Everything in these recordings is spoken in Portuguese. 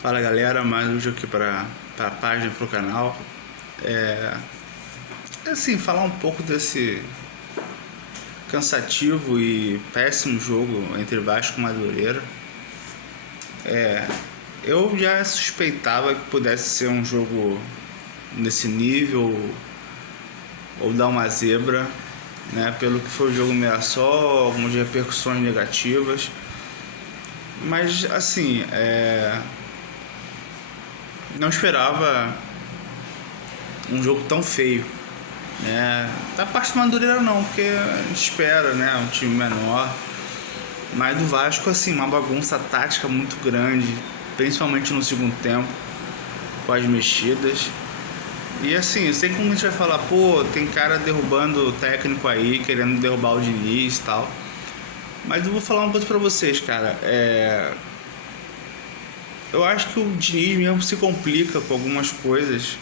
Fala galera, mais um vídeo aqui para a página, para o canal. Assim, falar um pouco desse cansativo e péssimo jogo entre Vasco e Madureira. Eu já suspeitava que pudesse ser um jogo nesse nível ou dar uma zebra, né? Pelo que foi o jogo Mirassol, algumas repercussões negativas. Mas assim, não esperava um jogo tão feio, né? Da parte do Madureira não, porque a gente espera, né? Um time menor. Mas do Vasco, assim, uma bagunça tática muito grande, principalmente no segundo tempo, com as mexidas. E assim, eu sei como a gente vai falar, pô, tem cara derrubando o técnico aí, querendo derrubar o Diniz e tal. Mas eu vou falar uma coisa pra vocês, cara. Eu acho que o Diniz mesmo se complica com algumas coisas.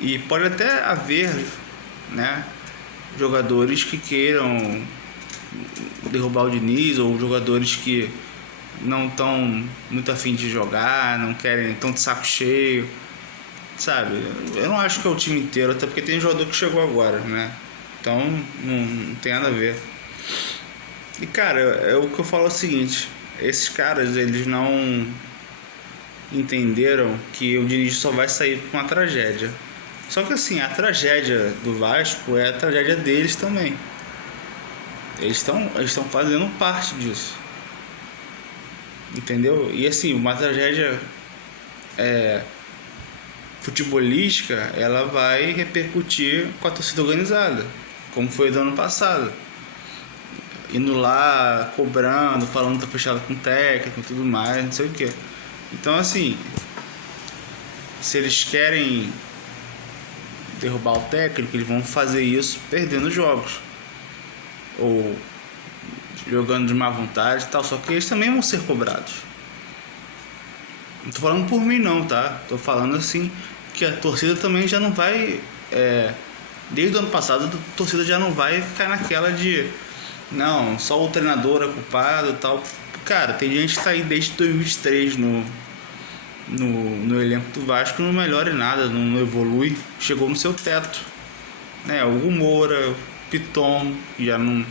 E pode até haver, né, jogadores que queiram derrubar o Diniz, ou jogadores que não estão muito afim de jogar, não querem, estão de saco cheio, sabe? Eu não acho que é o time inteiro, até porque tem jogador que chegou agora, né? Então não tem nada a ver. E cara, o que eu falo é o seguinte: esses caras, eles não entenderam que o Diniz só vai sair com uma tragédia. Só que assim, a tragédia do Vasco é a tragédia deles também. Eles estão fazendo parte disso. Entendeu? E assim, uma tragédia futebolística, ela vai repercutir com a torcida organizada, como foi do ano passado. Indo lá, cobrando, falando que tá fechado com o técnico e tudo mais, não sei o que. Então assim, se eles querem derrubar o técnico, eles vão fazer isso perdendo jogos, ou jogando de má vontade e tal. Só que eles também vão ser cobrados. Não tô falando por mim não, tá? Tô falando assim que a torcida também já não vai, desde o ano passado a torcida já não vai ficar naquela de não, só o treinador é culpado e tal. Cara, tem gente que tá aí desde 2023 no elenco do Vasco, não melhora em nada, não evolui, chegou no seu teto, né? O Hugo Moura, Piton, já não,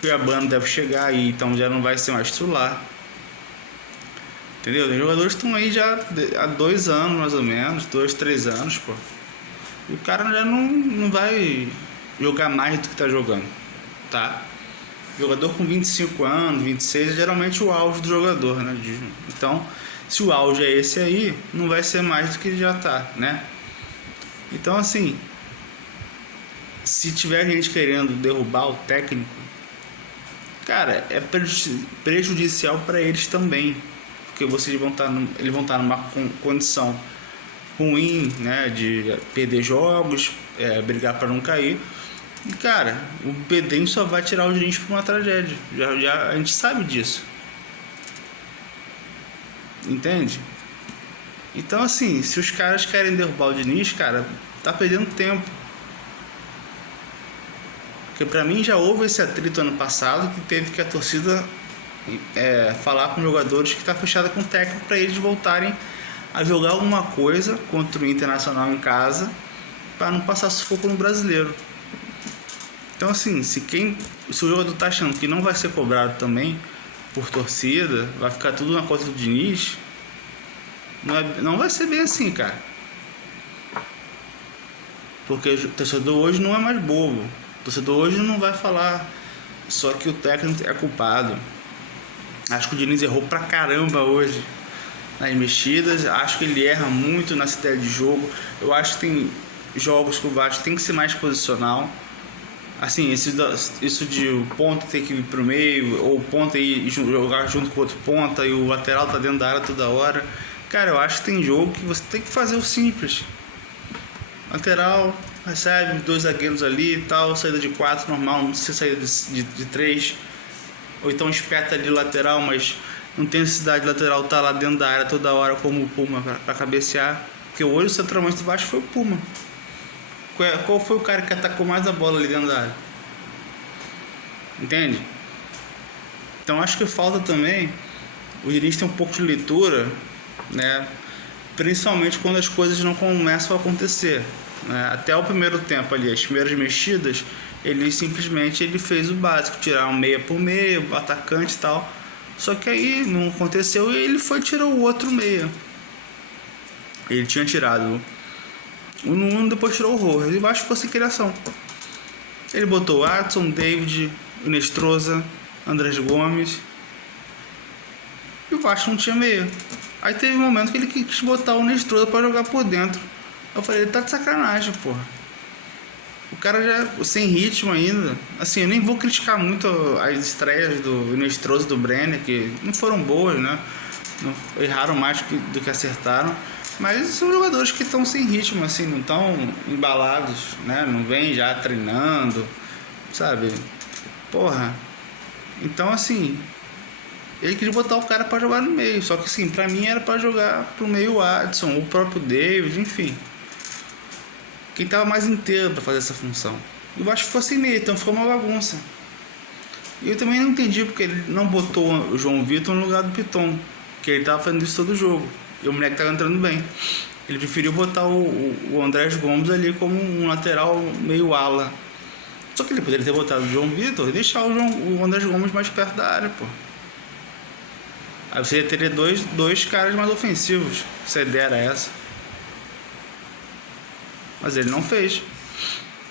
Cuiabano deve chegar aí, então já não vai ser mais titular, entendeu? Os jogadores estão aí já há 2 anos mais ou menos, 2, 3 anos, pô, e o cara já não vai jogar mais do que tá jogando, tá? Jogador com 25 anos, 26 é geralmente o auge do jogador, né? Então, se o auge é esse aí, não vai ser mais do que já tá, né? Então, assim, se tiver gente querendo derrubar o técnico, cara, é prejudicial para eles também, porque eles vão estar numa condição ruim, né? De perder jogos, brigar para não cair. E cara, o Bedem só vai tirar o Diniz por uma tragédia. Já a gente sabe disso. Entende? Então assim, se os caras querem derrubar o Diniz, cara, tá perdendo tempo. Porque pra mim já houve esse atrito ano passado, que teve que a torcida falar com jogadores que tá fechada com o técnico para eles voltarem a jogar alguma coisa contra o Internacional em casa, para não passar sufoco no Brasileiro. Então assim, se o jogador tá achando que não vai ser cobrado também por torcida, vai ficar tudo na conta do Diniz, não vai ser bem assim, cara. Porque o torcedor hoje não é mais bobo. O torcedor hoje não vai falar só que o técnico é culpado. Acho que o Diniz errou pra caramba hoje nas mexidas. Acho que ele erra muito na ideia de jogo. Eu acho que tem jogos que o Vasco tem que ser mais posicional. Assim, isso de o ponta ter que vir pro meio, ou o ponta ir jogar junto com o outro ponta e o lateral tá dentro da área toda hora. Cara, eu acho que tem jogo que você tem que fazer o simples. Lateral, recebe 2 zagueiros ali e tal, saída de 4 normal, não precisa sair de 3. Ou então espeta ali lateral, mas não tem necessidade de lateral estar lá dentro da área toda hora como o Puma para cabecear. Porque hoje o centroavante do Vasco foi o Puma. Qual foi o cara que atacou mais a bola ali dentro da área? Entende? Então acho que falta também o Diniz tem um pouco de leitura, né? Principalmente quando as coisas não começam a acontecer, né? Até o primeiro tempo ali, as primeiras mexidas, ele simplesmente fez o básico, tirar um meia por meia, atacante e tal. Só que aí não aconteceu e ele foi tirar o outro meia. Ele tinha tirado o Nuno, depois tirou o Rojas. E o Vasco ficou sem criação. Ele botou Adson, David, Inestrosa, Andrés Gomes. E o Vasco não tinha meia. Aí teve um momento que ele quis botar o Inestrosa pra jogar por dentro. Eu falei, ele tá de sacanagem, porra. O cara já sem ritmo ainda. Assim, eu nem vou criticar muito as estreias do Inestrosa e do Brenner, que não foram boas, né? Erraram mais do que acertaram. Mas são jogadores que estão sem ritmo, assim, não estão embalados, né? Não vem já treinando, sabe? Porra. Então, assim, ele queria botar o cara pra jogar no meio. Só que, assim, pra mim era pra jogar pro meio o Adson, o próprio David, enfim. Quem tava mais inteiro pra fazer essa função. E eu acho que ficou sem meio, então ficou uma bagunça. E eu também não entendi porque ele não botou o João Vitor no lugar do Piton, que ele tava fazendo isso todo jogo. E o moleque tava entrando bem. Ele preferiu botar o Andrés Gomes ali como um lateral meio ala. Só que ele poderia ter botado o João Vitor e deixar o Andrés Gomes mais perto da área, pô. Aí você teria dois caras mais ofensivos, se a ideia era essa. Mas ele não fez.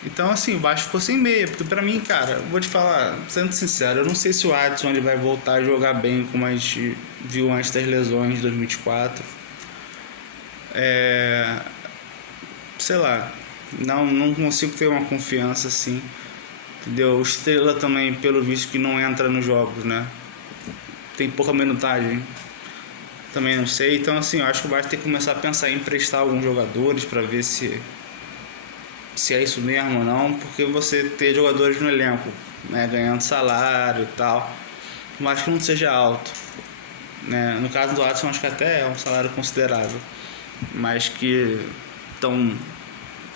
Então, assim, o Vasco ficou sem meia. Porque pra mim, cara, vou te falar, sendo sincero, eu não sei se o Adson ele vai voltar a jogar bem como a gente viu antes das lesões de 2024. Sei lá, não consigo ter uma confiança assim. Entendeu? O Estrela também, pelo visto, que não entra nos jogos, né? Tem pouca minutagem. Também não sei. Então, assim, eu acho que o Vasco tem que começar a pensar em emprestar alguns jogadores pra ver se é isso mesmo ou não, porque você ter jogadores no elenco, né, ganhando salário e tal, mas que não seja alto, né? No caso do Adson, acho que até é um salário considerável, mas que estão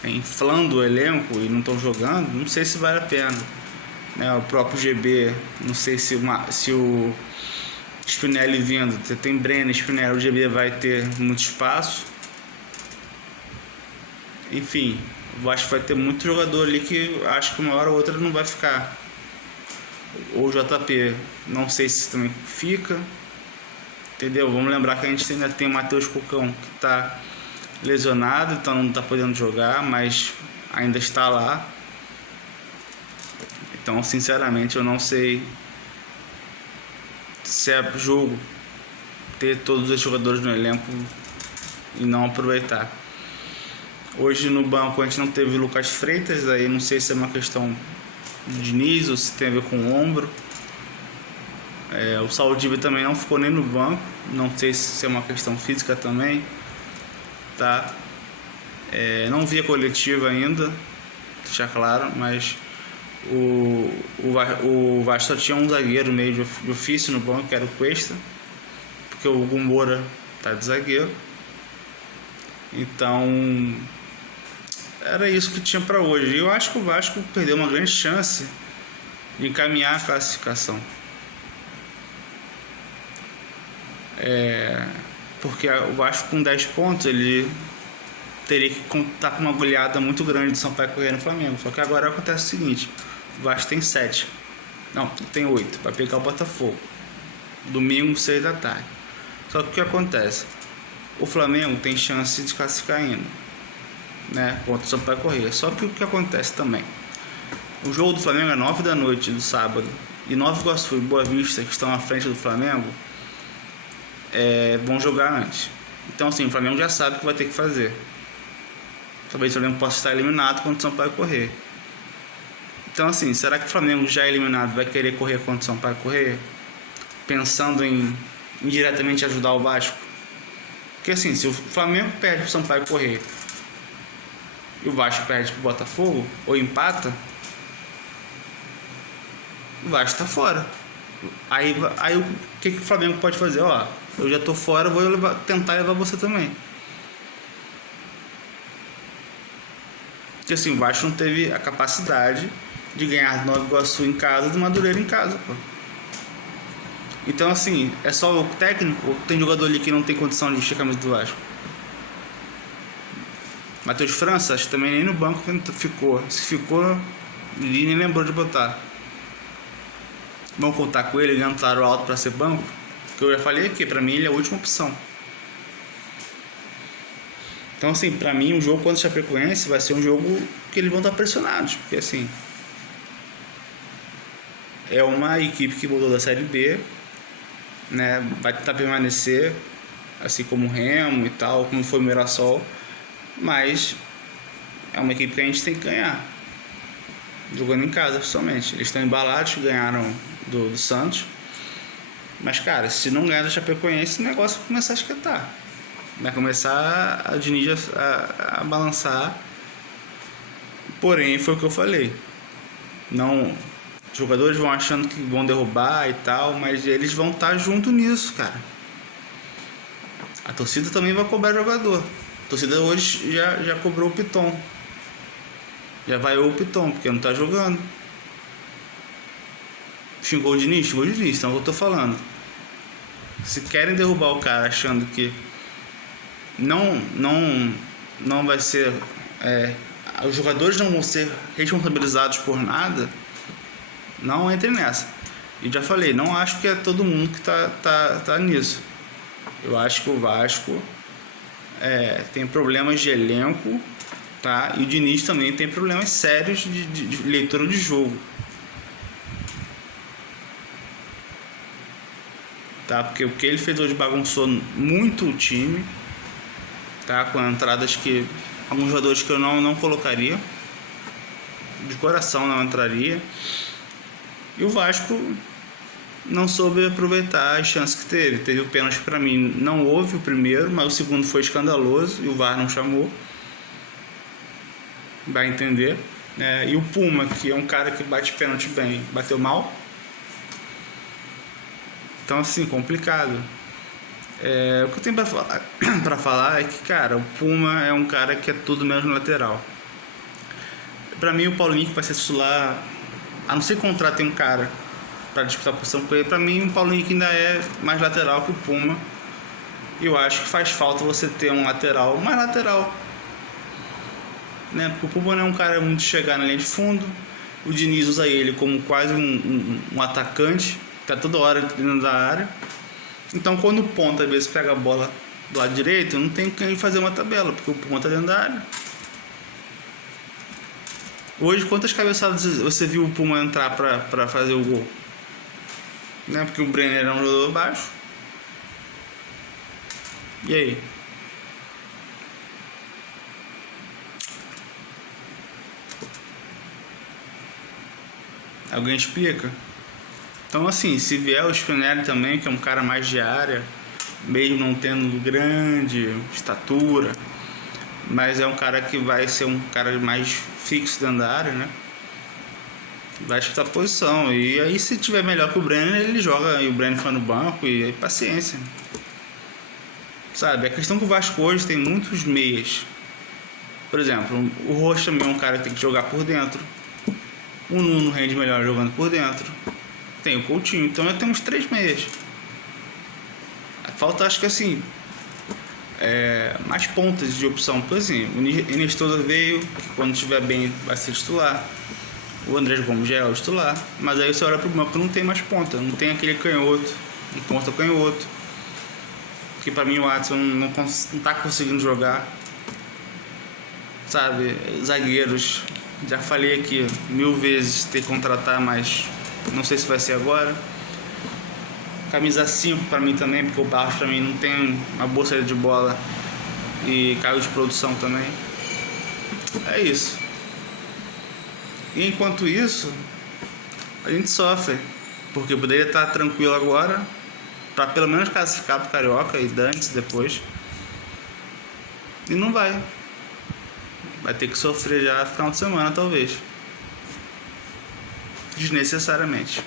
inflando o elenco e não estão jogando, não sei se vale a pena, né? O próprio GB, não sei se o Spinelli vindo, você tem Brenner, Spinelli, o GB vai ter muito espaço, enfim. Eu acho que vai ter muito jogador ali que acho que uma hora ou outra não vai ficar. Ou JP, não sei se também fica. Entendeu? Vamos lembrar que a gente ainda tem o Matheus Cucão que está lesionado, então não está podendo jogar, mas ainda está lá. Então, sinceramente, eu não sei se é jogo ter todos os jogadores no elenco e não aproveitar. Hoje no banco a gente não teve Lucas Freitas, aí não sei se é uma questão de Diniz ou se tem a ver com o ombro. O Saldívia também não ficou nem no banco, não sei se é uma questão física também, tá? Não vi a coletiva ainda, deixar claro, mas o Vasco só tinha um zagueiro meio de ofício no banco, que era o Cuesta, porque o Gumbora tá de zagueiro. Então, era isso que tinha para hoje. Eu acho que o Vasco perdeu uma grande chance de encaminhar a classificação. Porque o Vasco com 10 pontos, ele teria que contar com uma goleada muito grande de Sampaio Corrêa no Flamengo. Só que agora acontece o seguinte, o Vasco tem 7. Não, tem 8. Vai pegar o Botafogo. Domingo, 6 da tarde. Só que o que acontece? O Flamengo tem chance de classificar ainda, né, contra o Sampaio Corrêa. Só que o que acontece também? O jogo do Flamengo é 9 da noite do sábado. E Nova Iguaçu e Boa Vista, que estão à frente do Flamengo, vão jogar antes. Então, assim, o Flamengo já sabe o que vai ter que fazer. Talvez o Flamengo possa estar eliminado contra o Sampaio Corrêa. Então, assim, será que o Flamengo já eliminado vai querer correr contra o Sampaio Corrêa? Pensando em indiretamente ajudar o Vasco? Porque, assim, se o Flamengo perde pro Sampaio Corrêa e o Vasco perde pro Botafogo, ou empata, o Vasco tá fora. Aí o que o Flamengo pode fazer? Ó, eu já tô fora, vou tentar levar você também. Porque, assim, o Vasco não teve a capacidade de ganhar do Nova Iguaçu em casa e do Madureira em casa, pô. Então, assim, é só o técnico ou tem jogador ali que não tem condição de vestir a camisa do Vasco? Matheus França, acho que também nem no banco ficou. Se ficou, ele nem lembrou de botar. Vamos contar com ele ganhando salário alto para ser banco? Que eu já falei aqui, pra mim ele é a última opção. Então, assim, pra mim, um jogo contra o Chapecoense vai ser um jogo que eles vão estar pressionados, porque, assim, é uma equipe que voltou da Série B, né? Vai tentar permanecer, assim como o Remo e tal, como foi o Mirassol, mas é uma equipe que a gente tem que ganhar, jogando em casa, principalmente. Eles estão embalados, ganharam do Santos, mas, cara, se não ganhar do Chapecoense, o negócio vai começar a esquentar. Vai começar a Diniz a balançar. Porém, foi o que eu falei. Não, os jogadores vão achando que vão derrubar e tal, mas eles vão estar junto nisso, cara. A torcida também vai cobrar jogador. A torcida hoje já cobrou o Piton. Já vaiou o Piton, porque não tá jogando. Xingou o Diniz? Xingou o Diniz, então é o que eu tô falando. Se querem derrubar o cara achando que não vai ser, os jogadores não vão ser responsabilizados por nada, não entrem nessa. E já falei, não acho que é todo mundo que tá nisso. Eu acho que o Vasco tem problemas de elenco, tá? E o Diniz também tem problemas sérios de leitura de jogo, tá? Porque o que ele fez hoje bagunçou muito o time, tá? Com entradas que alguns jogadores que eu não colocaria, de coração não entraria. E o Vasco não soube aproveitar as chances que teve o pênalti. Pra mim não houve o primeiro, mas o segundo foi escandaloso e o VAR não chamou, vai entender, né? E o Puma, que é um cara que bate pênalti bem, bateu mal. Então, assim, complicado. O que eu tenho pra falar é que, cara, o Puma é um cara que é tudo menos no lateral. Pra mim, o Paulo Henrique vai ser titular, a não ser que contratem um cara pra disputar a posição com ele. Pra mim, o Paulo Henrique ainda é mais lateral que o Puma. E eu acho que faz falta você ter um lateral mais lateral, né? Porque o Puma não é um cara muito de chegar na linha de fundo. O Diniz usa ele como quase um atacante, tá toda hora dentro da área. Então, quando o ponta às vezes pega a bola do lado direito, não tem quem fazer uma tabela, porque o ponta tá dentro da área. Hoje, quantas cabeçadas você viu o Puma entrar pra fazer o gol? Né? Porque o Brenner é um jogador baixo. E aí? Alguém explica? Então, assim, se vier o Spinelli também, que é um cara mais de área, mesmo não tendo grande estatura, mas é um cara que vai ser um cara mais fixo dentro da área, né? Vai disputar a posição. E aí, se tiver melhor que o Brenner, ele joga e o Brenner fica no banco e aí, paciência. Sabe, a questão que o Vasco hoje tem muitos meias. Por exemplo, o Rocha também é um cara que tem que jogar por dentro. O Nuno rende melhor jogando por dentro. Tem o Coutinho, então nós temos 3 meias. Falta, acho que assim, mais pontas de opção. Por exemplo, o Enestoso veio, que quando estiver bem vai ser titular. O Andrés Gomes já é o titular. Mas aí você olha pro banco, não tem mais ponta. Não tem aquele canhoto, um ponta canhoto. Porque pra mim o Watson não tá conseguindo jogar. Sabe, zagueiros, já falei aqui 1000 vezes ter que contratar, mas não sei se vai ser agora. Camisa 5 pra mim também, porque o Barros pra mim não tem uma boa saída de bola e caiu de produção também. É isso. E enquanto isso, a gente sofre, porque poderia estar tranquilo agora, pra pelo menos classificar pro Carioca e Dantes depois. E não vai. Vai ter que sofrer já no final de semana, talvez. Desnecessariamente.